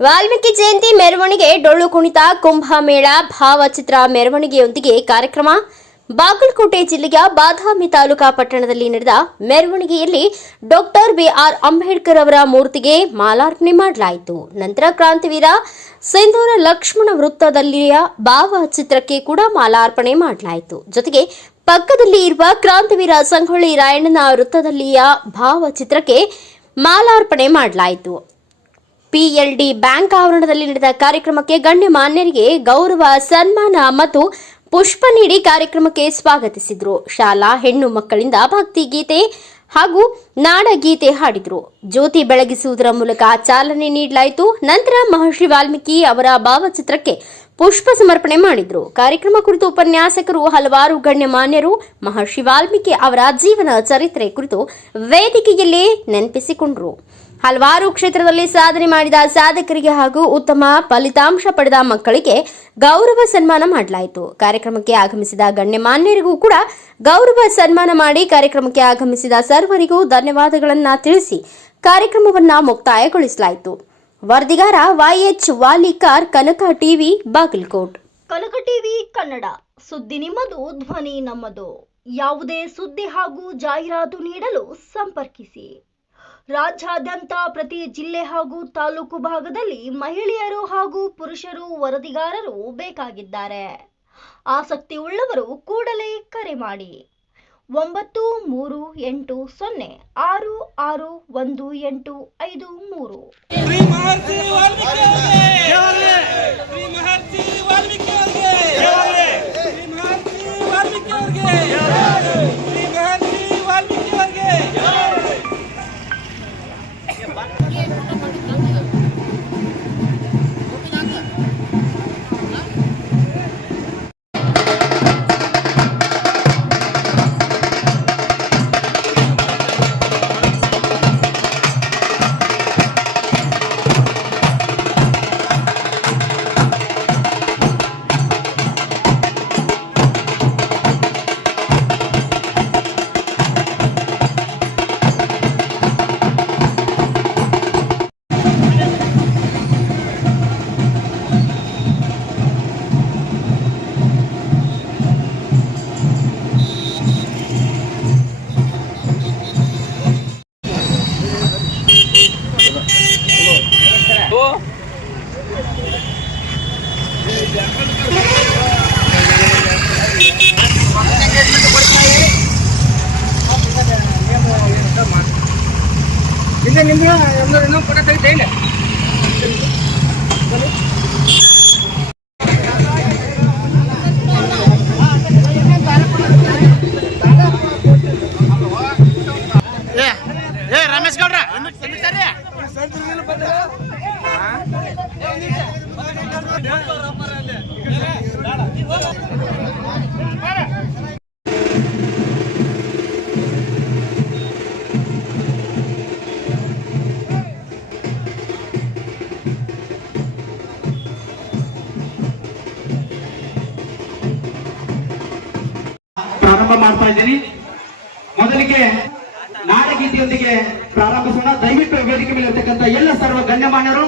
ವಾಲ್ಮೀಕಿ ಜಯಂತಿ ಮೆರವಣಿಗೆ, ಡೊಳ್ಳು ಕುಣಿತ, ಕುಂಭಮೇಳ, ಭಾವಚಿತ್ರ ಮೆರವಣಿಗೆಯೊಂದಿಗೆ ಕಾರ್ಯಕ್ರಮ. ಬಾಗಲಕೋಟೆ ಜಿಲ್ಲೆಯ ಬಾದಾಮಿ ತಾಲೂಕಾ ಪಟ್ಟಣದಲ್ಲಿ ನಡೆದ ಮೆರವಣಿಗೆಯಲ್ಲಿ ಡಾಕ್ಟರ್ ಬಿಆರ್ ಅಂಬೇಡ್ಕರ್ ಅವರ ಮೂರ್ತಿಗೆ ಮಾಲಾರ್ಪಣೆ ಮಾಡಲಾಯಿತು. ನಂತರ ಕ್ರಾಂತಿವೀರ ಸಿಂಧೂರ ಲಕ್ಷ್ಮಣ ವೃತ್ತದಲ್ಲಿಯ ಭಾವಚಿತ್ರಕ್ಕೆ ಕೂಡ ಮಾಲಾರ್ಪಣೆ ಮಾಡಲಾಯಿತು. ಜೊತೆಗೆ ಪಕ್ಕದಲ್ಲಿ ಇರುವ ಕ್ರಾಂತಿವೀರ ಸಂಗೊಳ್ಳಿ ರಾಯಣ್ಣನ ವೃತ್ತದಲ್ಲಿಯ ಭಾವಚಿತ್ರಕ್ಕೆ ಮಾಲಾರ್ಪಣೆ ಮಾಡಲಾಯಿತು. ಪಿಎಲ್ಡಿ ಬ್ಯಾಂಕ್ ಆವರಣದಲ್ಲಿ ನಡೆದ ಕಾರ್ಯಕ್ರಮಕ್ಕೆ ಗಣ್ಯಮಾನ್ಯರಿಗೆ ಗೌರವ ಸನ್ಮಾನ ಮತ್ತು ಪುಷ್ಪ ನೀಡಿ ಕಾರ್ಯಕ್ರಮಕ್ಕೆ ಸ್ವಾಗತಿಸಿದರು. ಶಾಲಾ ಹೆಣ್ಣು ಮಕ್ಕಳಿಂದ ಭಕ್ತಿ ಗೀತೆ ಹಾಗೂ ನಾಡಗೀತೆ ಹಾಡಿದರು. ಜ್ಯೋತಿ ಬೆಳಗಿಸುವುದರ ಮೂಲಕ ಚಾಲನೆ ನೀಡಲಾಯಿತು. ನಂತರ ಮಹರ್ಷಿ ವಾಲ್ಮೀಕಿ ಅವರ ಭಾವಚಿತ್ರಕ್ಕೆ ಪುಷ್ಪ ಸಮರ್ಪಣೆ ಮಾಡಿದರು. ಕಾರ್ಯಕ್ರಮ ಕುರಿತು ಉಪನ್ಯಾಸಕರು, ಹಲವಾರು ಗಣ್ಯಮಾನ್ಯರು ಮಹರ್ಷಿ ವಾಲ್ಮೀಕಿ ಅವರ ಜೀವನ ಚರಿತ್ರೆ ಕುರಿತು ವೇದಿಕೆಯಲ್ಲೇ ನೆನಪಿಸಿಕೊಂಡರು. ಹಲವಾರು ಕ್ಷೇತ್ರದಲ್ಲಿ ಸಾಧನೆ ಮಾಡಿದ ಸಾಧಕರಿಗೆ ಹಾಗೂ ಉತ್ತಮ ಫಲಿತಾಂಶ ಪಡೆದ ಮಕ್ಕಳಿಗೆ ಗೌರವ ಸನ್ಮಾನ ಮಾಡಲಾಯಿತು. ಕಾರ್ಯಕ್ರಮಕ್ಕೆ ಆಗಮಿಸಿದ ಗಣ್ಯಮಾನ್ಯರಿಗೂ ಕೂಡ ಗೌರವ ಸನ್ಮಾನ ಮಾಡಿ ಕಾರ್ಯಕ್ರಮಕ್ಕೆ ಆಗಮಿಸಿದ ಸರ್ವರಿಗೂ ಧನ್ಯವಾದಗಳನ್ನು ತಿಳಿಸಿ ಕಾರ್ಯಕ್ರಮವನ್ನು ಮುಕ್ತಾಯಗೊಳಿಸಲಾಯಿತು. ವರದಿಗಾರ YH ವಾಲಿಕಾರ್, ಕನಕ ಟಿವಿ, ಬಾಗಲಕೋಟ್. ಕನಕ ಟಿವಿ ಕನ್ನಡ, ಸುದ್ದಿ ನಿಮ್ಮದು, ಧ್ವನಿ ನಮ್ಮದು. ಯಾವುದೇ ಸುದ್ದಿ ಹಾಗೂ ಜಾಹೀರಾತು ನೀಡಲು ಸಂಪರ್ಕಿಸಿ. ರಾಜ್ಯಾದ್ಯಂತ ಪ್ರತಿ ಜಿಲ್ಲೆ ಹಾಗೂ ತಾಲೂಕು ಭಾಗದಲ್ಲಿ ಮಹಿಳೆಯರು ಹಾಗೂ ಪುರುಷರು ವರದಿಗಾರರು ಬೇಕಾಗಿದ್ದಾರೆ. ಆಸಕ್ತಿ ಉಳ್ಳವರು ಕೂಡಲೇ ಕರೆ ಮಾಡಿ 931818. ರಮೇಶ್ ಗೌಡ್ರ ಪ್ರಾರಂಭ ಮಾಡ್ತಾ ಇದ್ದೀನಿ. ಮೊದಲಿಗೆ ನಾಡಗೀತೆಯೊಂದಿಗೆ ಪ್ರಾರಂಭಿಸೋಣ. ದಯವಿಟ್ಟು ವೇದಿಕೆ ಮೇಲೆ ಇರತಕ್ಕಂಥ ಎಲ್ಲ ಸರ್ವ ಗಣ್ಯಮಾನ್ಯರು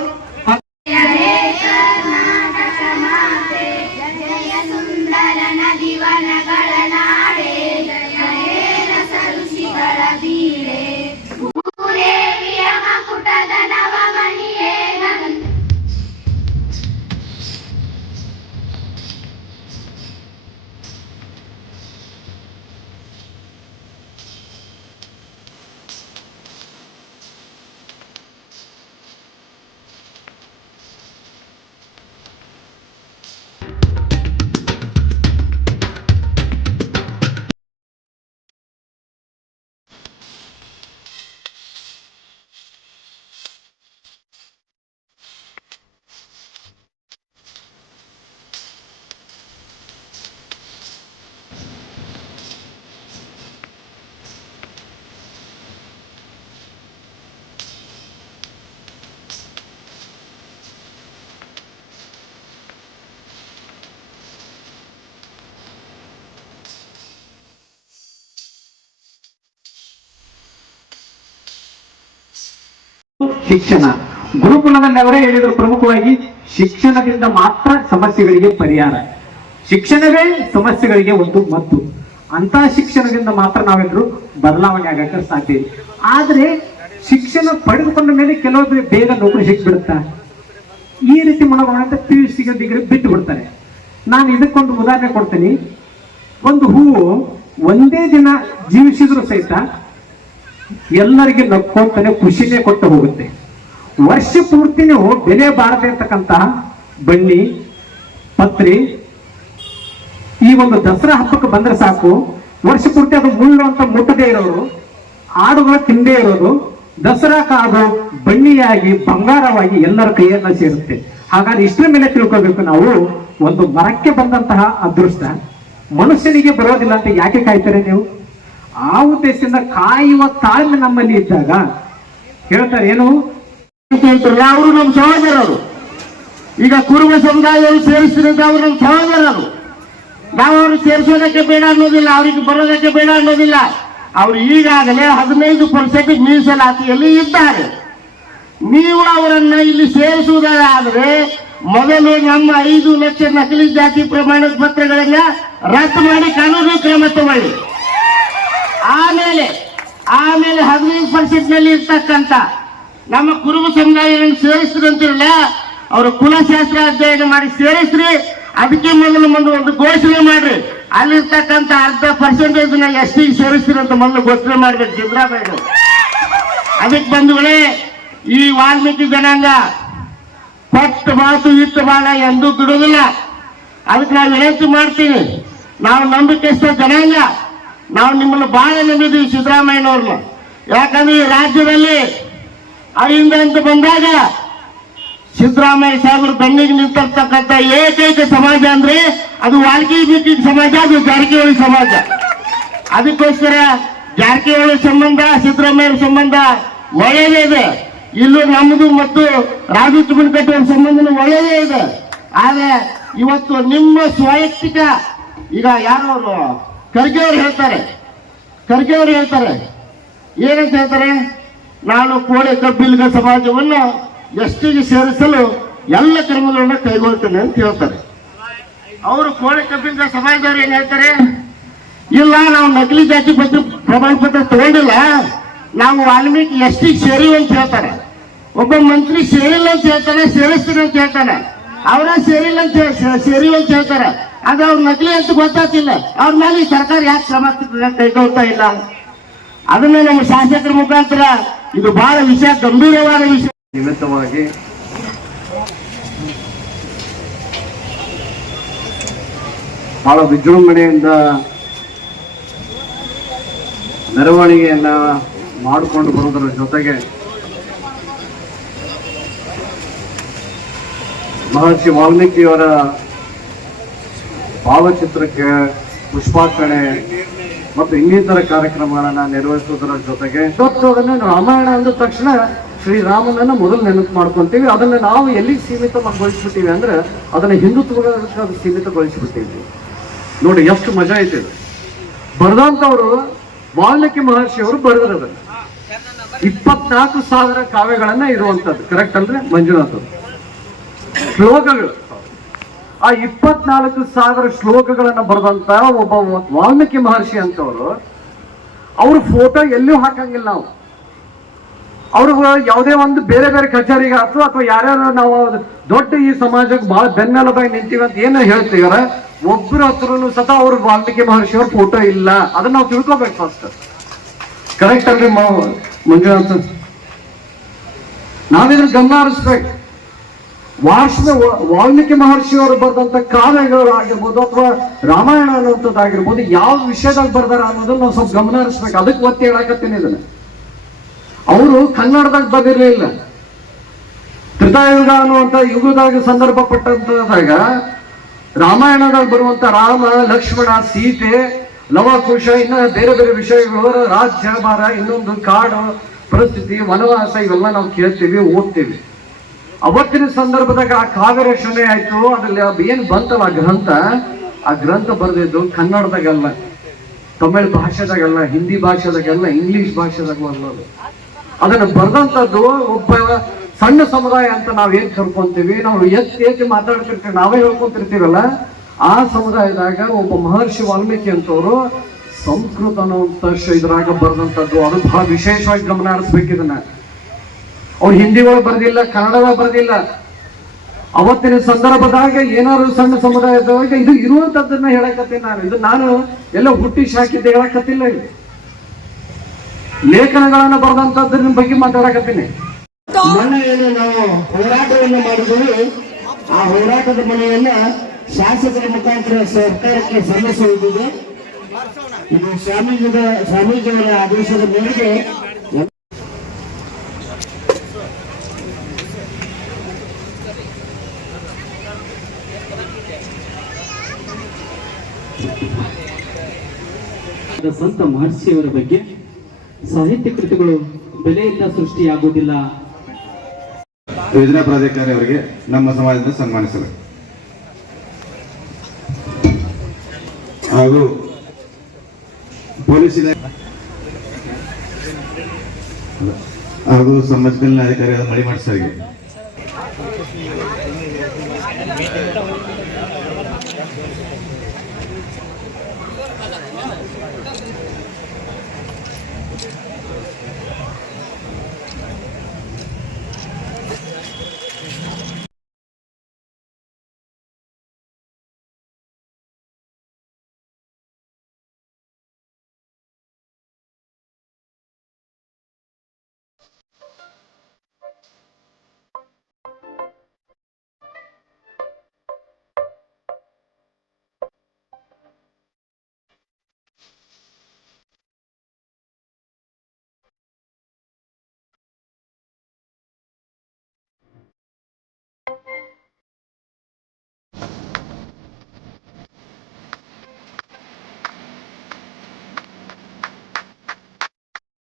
ಶಿಕ್ಷಣ ಗುರುಕುಲದಲ್ಲಿ ಅವರೇ ಹೇಳಿದ್ರು ಪ್ರಮುಖವಾಗಿ ಶಿಕ್ಷಣದಿಂದ ಮಾತ್ರ ಸಮಸ್ಯೆಗಳಿಗೆ ಪರಿಹಾರ, ಶಿಕ್ಷಣವೇ ಸಮಸ್ಯೆಗಳಿಗೆ ಒಂದು ಮದ್ದು. ಅಂತ ಶಿಕ್ಷಣದಿಂದ ಮಾತ್ರ ನಾವೆಲ್ಲರೂ ಬದಲಾವಣೆ ಆಗಕ್ಕೆ ಸಾಧ್ಯ ಇದೆ. ಆದ್ರೆ ಶಿಕ್ಷಣ ಪಡೆದುಕೊಂಡ ಮೇಲೆ ಕೆಲವೊಬ್ಬರಿಗೆ ಬೇಗ ನೌಕರಿ ಸಿಕ್ಬಿಡುತ್ತಾ, ಈ ರೀತಿ ಮನೋಭಾವನೆ PUC ಡಿಗ್ರಿ ಬಿಟ್ಟು ಬಿಡ್ತಾರೆ. ನಾನು ಇದಕ್ಕೊಂದು ಉದಾಹರಣೆ ಕೊಡ್ತೀನಿ. ಒಂದು ಹೂವು ಒಂದೇ ದಿನ ಜೀವಿಸಿದ್ರು ಸಹಿತ ಎಲ್ಲರಿಗೆ ನಕ್ಕೊಂತಾನೆ ಖುಷಿನೇ ಕೊಟ್ಟು ಹೋಗುತ್ತೆ. ವರ್ಷ ಪೂರ್ತಿನೂ ಬೆಲೆ ಬಾರದೆ ಇರ್ತಕ್ಕಂತ ಬಳ್ಳಿ ಪತ್ರಿ ಈ ಒಂದು ದಸರಾ ಹಬ್ಬಕ್ಕೆ ಬಂದ್ರೆ ಸಾಕು, ವರ್ಷ ಪೂರ್ತಿ ಅದು ಮುಳ್ಳು ಅಂತ ಮುಟ್ಟದೇ ಇರೋರು, ಆಡುಗಳ ತಿಂದೇ ಇರೋರು, ದಸರಾ ಕಾದು ಬಳ್ಳಿಯಾಗಿ ಬಂಗಾರವಾಗಿ ಎಲ್ಲರ ಕೈಯನ್ನ ಸೇರುತ್ತೆ. ಹಾಗಾದ್ರೆ ಇಷ್ಟರ ಮೇಲೆ ತಿಳ್ಕೋಬೇಕು ನಾವು, ಒಂದು ಮರಕ್ಕೆ ಬಂದಂತಹ ಅದೃಷ್ಟ ಮನುಷ್ಯನಿಗೆ ಬರೋದಿಲ್ಲ ಅಂತ ಯಾಕೆ ಕಾಯ್ತಾರೆ ನೀವು? ಆ ಉದ್ದೇಶದಿಂದ ಕಾಯುವ ತಾಳ್ಮೆ ನಮ್ಮಲ್ಲಿ ಇದ್ದಾಗ ಹೇಳ್ತಾರೆ ಏನು ಹೇಳ್ತಾರಲ್ಲ, ಅವರು ನಮ್ಮ ಸಹೋದರರು. ಈಗ ಕುರುಬ ಸಮುದಾಯವರು ಸೇರಿಸಿದಂತ ಅವರು ನಮ್ಮ ಸಹೋದರರು. ನಾವು ಅವ್ರು ಸೇರಿಸೋದಕ್ಕೆ ಬೇಡ ಅನ್ನೋದಿಲ್ಲ, ಅವ್ರಿಗೆ ಬರೋದಕ್ಕೆ ಬೇಡ ಅನ್ನೋದಿಲ್ಲ. ಅವರು ಈಗಾಗಲೇ 15% ಮೀಸಲಾತಿಯಲ್ಲಿ ಇದ್ದಾರೆ. ನೀವು ಅವರನ್ನ ಇಲ್ಲಿ ಸೇರಿಸುವುದಾದರೆ ಮೊದಲು ನಮ್ಮ 5 ಲಕ್ಷ ನಕಲಿ ಜಾತಿ ಪ್ರಮಾಣ ಪತ್ರಗಳನ್ನ ರದ್ದು ಮಾಡಿ ಕಾನೂನು ಕ್ರಮ ತಗೊಳ್ಳಿ. ಆಮೇಲೆ 15% ನಲ್ಲಿ ಇರ್ತಕ್ಕಂಥ ನಮ್ಮ ಕುರುಬ ಸಮುದಾಯವನ್ನು ಸೇರಿಸಿದಂತಿರಲ್ಲ, ಅವರು ಕುಲಶಾಸ್ತ್ರ ಅಧ್ಯಯನ ಮಾಡಿ ಸೇರಿಸ್ರಿ. ಅದಕ್ಕೆ ಮೊದಲು ಒಂದು ಘೋಷಣೆ ಮಾಡ್ರಿ, ಅಲ್ಲಿರ್ತಕ್ಕಂಥ 0.5% ST ಸೇರಿಸ್ತೀರಿ ಅಂತ ಮೊದಲು ಘೋಷಣೆ ಮಾಡ್ಬೇಕು ಸಿದ್ದರಾಮಯ್ಯ. ಅದಕ್ಕೆ ಬಂಧುಗಳೇ, ಈ ವಾಲ್ಮೀಕಿ ಜನಾಂಗ ಪಟ್ಟ ಮಾತು ಇಟ್ಟ ಬಾಳ ಎಂದೂ ಬಿಡುವುದಿಲ್ಲ. ಅದಕ್ಕೆ ನಾವು ವಿನಂತಿ ಮಾಡ್ತೀವಿ, ನಾವು ನಂಬಿಕೆಷ್ಟ ಜನಾಂಗ, ನಾವು ನಿಮ್ಮನ್ನು ಬಹಳ ನಂಬಿದ್ದೀವಿ ಸಿದ್ದರಾಮಯ್ಯನವ್ರನ್ನ. ಯಾಕಂದ್ರೆ ಈ ರಾಜ್ಯದಲ್ಲಿ ಅಹಿಂದ ಅಂತ ಬಂದಾಗ ಸಿದ್ದರಾಮಯ್ಯ ಸಾಹೇಬರು ಬೆನ್ನಿಗೆ ನಿಂತಿರ್ತಕ್ಕಂಥ ಏಕೈಕ ಸಮಾಜ ಅಂದ್ರೆ ಅದು ವಾಲ್ಮೀಕಿ ಸಮಾಜ, ಅದು ಜಾರಕಿಹೊಳಿ ಸಮಾಜ. ಅದಕ್ಕೋಸ್ಕರ ಜಾರಕಿಹೊಳಿ ಸಂಬಂಧ ಸಿದ್ದರಾಮಯ್ಯ ಸಂಬಂಧ ಒಳ್ಳೆಯದೇ ಇದೆ. ಇಲ್ಲೂ ನಮ್ಮದು ಮತ್ತು ರಾಜು ತುಮನಕಟ್ಟಿ ಅವ್ರ ಸಂಬಂಧನೂ ಒಳ್ಳೆಯದೇ ಇದೆ. ಆದ್ರೆ ಇವತ್ತು ನಿಮ್ಮ ಸ್ವೈಯಕ್ತಿಕ, ಈಗ ಯಾರು ಅವರು ಖರ್ಗೆ ಅವರು ಹೇಳ್ತಾರೆ ಏನಂತ ಹೇಳ್ತಾರೆ, ನಾನು ಕೋಳೆ ಕಬ್ಬಿಲ್ಗ ಸಮಾಜವನ್ನು ಎಷ್ಟಿಗೆ ಸೇರಿಸಲು ಎಲ್ಲ ಕ್ರಮಗಳನ್ನ ಕೈಗೊಳ್ತೇನೆ ಅಂತ ಹೇಳ್ತಾರೆ. ಅವರು ಕೋಳೆ ಕಬ್ಬಿಲ್ಗ ಸಮಾಜದವ್ರು ಏನ್ ಹೇಳ್ತಾರೆ, ಇಲ್ಲ ನಾವು ನಕಲಿ ಜಾತಿ ಪತ್ರ ಪ್ರಮಾಣ ಪತ್ರ ತಗೊಂಡಿಲ್ಲ, ನಾವು ವಾಲ್ಮೀಕಿ ಎಷ್ಟಿಗೆ ಸೇರಿವಿ ಅಂತ ಹೇಳ್ತಾರೆ. ಒಬ್ಬ ಮಂತ್ರಿ ಸೇರಿಲ್ಲ ಅಂತ ಹೇಳ್ತಾನೆ, ಸೇರಿಸ್ತೀನಿ ಅಂತ ಹೇಳ್ತಾನೆ. ಅವರ ಸೇರಿಲ್ಲ ಅಂತ ಸೇರಿವಿ ಅಂತ ಹೇಳ್ತಾರೆ. ಆದ್ರೆ ಅವ್ರು ನಕಲಿ ಅಂತ ಗೊತ್ತಾಗ್ತಿಲ್ಲ. ಅವ್ರ ಮೇಲೆ ಈ ಸರ್ಕಾರ ಯಾಕೆ ಕ್ರಮ ಕೈಗೊಳ್ತಾ ಇಲ್ಲ? ಅದನ್ನ ನಮ್ಮ ಶಾಸಕರ ಮುಖಾಂತರ ಇದು ಬಹಳ ವಿಷಯ, ಗಂಭೀರವಾದ ವಿಷಯ ನಿಮಿತ್ತವಾಗಿ ಬಹಳ ವಿಜೃಂಭಣೆಯಿಂದ ಮೆರವಣಿಗೆಯನ್ನ ಮಾಡಿಕೊಂಡು ಬರುವುದರ ಜೊತೆಗೆ ಮಹರ್ಷಿ ವಾಲ್ಮೀಕಿಯವರ ಭಾವಚಿತ್ರಕ್ಕೆ ಪುಷ್ಪಾರ್ಚನೆ ಮತ್ತು ಇನ್ನಿತರ ಕಾರ್ಯಕ್ರಮಗಳನ್ನ ನಿರ್ವಹಿಸುವುದರ ಜೊತೆಗೆ ಇವತ್ತು ಅದನ್ನು ರಾಮಾಯಣ ಅಂದ ತಕ್ಷಣ ಶ್ರೀರಾಮನನ್ನ ಮೊದಲು ನೆನಪು ಮಾಡ್ಕೊಂತೀವಿ. ಅದನ್ನ ನಾವು ಎಲ್ಲಿ ಸೀಮಿತಗೊಳಿಸ್ಬಿಟ್ಟಿವಿ ಅಂದ್ರೆ ಅದನ್ನ ಹಿಂದುತ್ವಕ್ಕೆ ಸೀಮಿತಗೊಳಿಸ್ಬಿಟ್ಟಿವಿ. ನೋಡಿ ಎಷ್ಟು ಮಜಾ ಐತೆ. ಬರೆದಂತವ್ರು ವಾಲ್ಮೀಕಿ ಮಹರ್ಷಿಯವರು ಬರೆದಿರೋದು 24,000 ಕಾವ್ಯಗಳನ್ನ ಇರುವಂತದ್ದು. ಕರೆಕ್ಟ್ ಅಲ್ರಿ ಮಂಜುನಾಥ್? ಶ್ಲೋಕಗಳು, ಆ 24,000 ಶ್ಲೋಕಗಳನ್ನ ಬರೆದಂತ ಒಬ್ಬ ವಾಲ್ಮೀಕಿ ಮಹರ್ಷಿ ಅಂತವ್ರು, ಅವ್ರ ಫೋಟೋ ಎಲ್ಲೂ ಹಾಕಂಗಿಲ್ಲ ನಾವು. ಅವ್ರು ಯಾವುದೇ ಒಂದು ಬೇರೆ ಬೇರೆ ಕಚೇರಿಗೆ ಅಥವಾ ಯಾರ್ಯಾರು ನಾವು ದೊಡ್ಡ ಈ ಸಮಾಜಕ್ಕೆ ಬಹಳ ಬೆನ್ನೆಲುಬಾಗಿ ನಿಂತೀವಿ ಅಂತ ಏನೋ ಹೇಳ್ತೀವ್ರ, ಒಬ್ಬರ ಹತ್ರನು ಸತ ಅವ್ರ ವಾಲ್ಮೀಕಿ ಮಹರ್ಷಿ ಅವ್ರ ಫೋಟೋ ಇಲ್ಲ. ಅದನ್ನ ನಾವು ತಿಳ್ಕೊಬೇಕು ಫಸ್ಟ್. ಕರೆಕ್ಟ್ ಅಲ್ರಿ ಮಂಜುನಾಥ್? ನಾವಿದ್ರ ಗಮನ ಹರಿಸ್ಬೇಕು. ವಾಲ್ಮೀಕಿ ಮಹರ್ಷಿ ಅವರು ಬರೆದಂತ ಕಾವ್ಯಗಳು ಆಗಿರ್ಬೋದು ಅಥವಾ ರಾಮಾಯಣ ಅನ್ನುವಂಥದ್ದಾಗಿರ್ಬೋದು, ಯಾವ ವಿಷಯದಾಗ ಬರ್ದಾರ ಅನ್ನೋದನ್ನ ನಾವು ಸ್ವಲ್ಪ ಗಮನ ಹರಿಸ್ಬೇಕು. ಅದಕ್ಕೆ ಒತ್ತಿ ಹೇಳಕತ್ತೀನಿ ಇದನ್ನ. ಅವರು ಕನ್ನಡದಾಗ ಬದಿರ್ಲಿಲ್ಲ. ತ್ರೇತಾಯುಗ ಅನ್ನುವಂತ ಯುಗದಾಗ ಸಂದರ್ಭ ಪಟ್ಟಂತದಾಗ ರಾಮಾಯಣದಾಗ ಬರುವಂತ ರಾಮ, ಲಕ್ಷ್ಮಣ, ಸೀತೆ, ಲವಕುಶ, ಇನ್ನ ಬೇರೆ ಬೇರೆ ವಿಷಯಗಳು, ರಾಜ್ಯ ಭಾರ, ಇನ್ನೊಂದು ಕಾಡು ಪರಿಸ್ಥಿತಿ, ವನವಾಸ, ಇವೆಲ್ಲ ನಾವು ಕೇಳ್ತೀವಿ, ಓದ್ತೀವಿ. ಅವತ್ತಿನ ಸಂದರ್ಭದಾಗ ಆ ಕಾವ್ಯ ರಚನೆ ಆಯ್ತು. ಅದ್ರಲ್ಲಿ ಏನ್ ಬಂತಲ್ಲ ಆ ಗ್ರಂಥ ಬರೆದಿದ್ದು ಕನ್ನಡದಾಗಲ್ಲ, ತಮಿಳ್ ಭಾಷೆದಾಗಲ್ಲ, ಹಿಂದಿ ಭಾಷೆದಾಗಲ್ಲ, ಇಂಗ್ಲಿಷ್ ಭಾಷೆದಾಗ ಅಲ್ಲ. ಅದನ್ನ ಬರೆದಂತದ್ದು ಒಬ್ಬ ಸಣ್ಣ ಸಮುದಾಯ ಅಂತ ನಾವ್ ಏನ್ ಕರ್ಕೊಂತೀವಿ, ನಾವು ಎತ್ತಿ ಮಾತಾಡ್ತಿರ್ತೀವಿ, ನಾವೇ ಹೇಳ್ಕೊಂತಿರ್ತೀವಲ್ಲ, ಆ ಸಮುದಾಯದಾಗ ಒಬ್ಬ ಮಹರ್ಷಿ ವಾಲ್ಮೀಕಿ ಅಂತವ್ರು ಸಂಸ್ಕೃತ ಅನ್ನುವಂತ ಇದ್ರಾಗ ಬರೆದಂತದ್ದು. ಅದು ಬಹಳ ವಿಶೇಷವಾಗಿ ಗಮನ ಹರಿಸ್ಬೇಕು ಇದನ್ನ. ಅವ್ರು ಹಿಂದಿ ಒಳಗೆ ಬರ್ದಿಲ್ಲ, ಕನ್ನಡದಾಗ ಬರ್ದಿಲ್ಲ. ಅವತ್ತಿನ ಸಂದರ್ಭದಾಗ ಏನಾದ್ರು ಸಣ್ಣ ಸಮುದಾಯದೊಳಗೆ ಇದು ಇರುವಂತದ್ದನ್ನ ಹೇಳಕತ್ತೀನಿ ನಾನು. ಇದು ನಾನು ಎಲ್ಲ ಹುಟ್ಟಿಸಿ ಹಾಕಿದ್ದೆ ಹೇಳಕತ್ತಿಲ್ಲ. ಇದು ಲೇಖನಗಳನ್ನ ಬರೆದಂತದ್ರ ಬಗ್ಗೆ ಮಾತಾಡಕತ್ತೀನಿ. ಮೊನ್ನೆ ಏನು ನಾವು ಹೋರಾಟವನ್ನು ಮಾಡಿದ್ವಿ, ಆ ಹೋರಾಟದ ಮನೆಯನ್ನ ಶಾಸಕರ ಮುಖಾಂತರ ಸರ್ಕಾರಕ್ಕೆ ಸಲ್ಲಿಸುವುದು. ಇದು ಸ್ವಾಮೀಜಿಯವರ ಆದೇಶದ ಮೇರೆಗೆ ಸಂತ ಮಹರ್ಷಿಯವರ ಬಗ್ಗೆ ಸಾಹಿತ್ಯ ಕೃತಿಗಳು ಬೆಲೆಯಿಂದ ಸೃಷ್ಟಿಯಾಗುವುದಿಲ್ಲ. ಯೋಜನಾ ಪ್ರಾಧಿಕಾರಿ ಅವರಿಗೆ ನಮ್ಮ ಸಮಾಜದಿಂದ ಸನ್ಮಾನಿಸಬೇಕು. ಹಾಗೂ ಪೊಲೀಸ್ ಇಲಾಖೆ ಹಾಗೂ ಸಮಾಜ ಕಲ್ಯಾಣ ಅಧಿಕಾರಿ ಮಳಿಮಠ್ ಸರ್ಗೆ